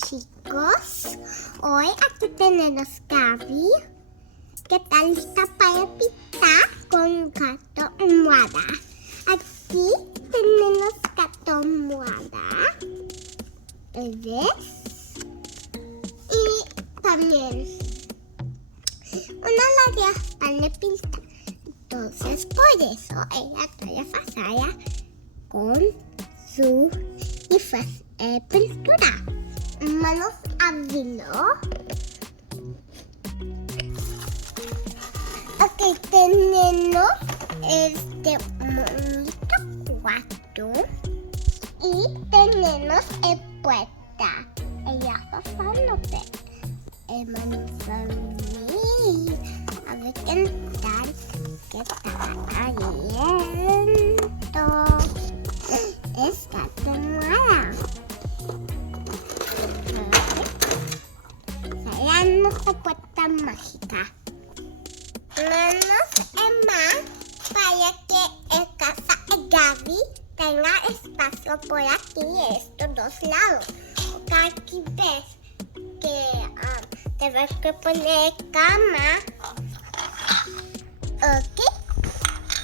chicos, hoy aquí tenemos Gabby, que está lista para pintar con gato almohada. Aquí tenemos gato almohada, ¿ves? Y también una labial para pintar. Entonces por eso ella está pasada con su pintura. Vamos a abrirlo. Ok, tenemos este bonito cuarto y tenemos el puerta. Ella pasando el manzanillo. A ver qué tal que está cayendo. Está tomada. Será nuestra puerta mágica. Menos más para que el casa de Gabby tenga espacio por aquí y estos dos lados. Porque aquí ves que debes que poner cama. Ok.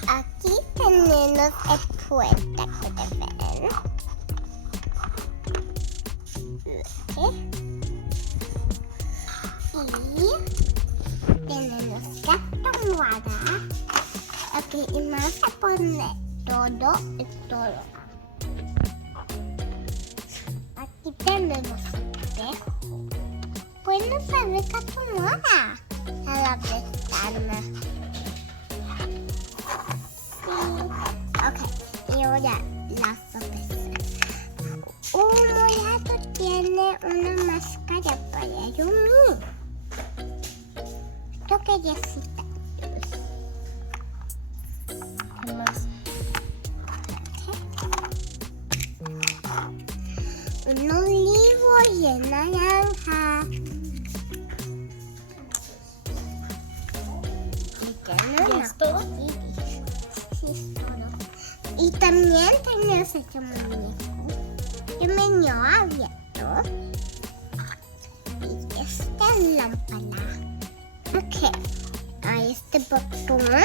Aquí tenemos el puerta que deben. Y tenemos gato almohada. Ok, y vamos a poner todo y todo. Aquí tenemos espejo. Bueno, se ve gato almohada a la ventana. Ok, y ahora las sorpresas. Un morado tiene una máscara para dormir. Esto que necesita. Un olivo y el naranja. ¿Ya es todo? Sí, es todo. Y también tenemos este muñeco. El menú abierto. Y esta lámpara. Ok. A este botón.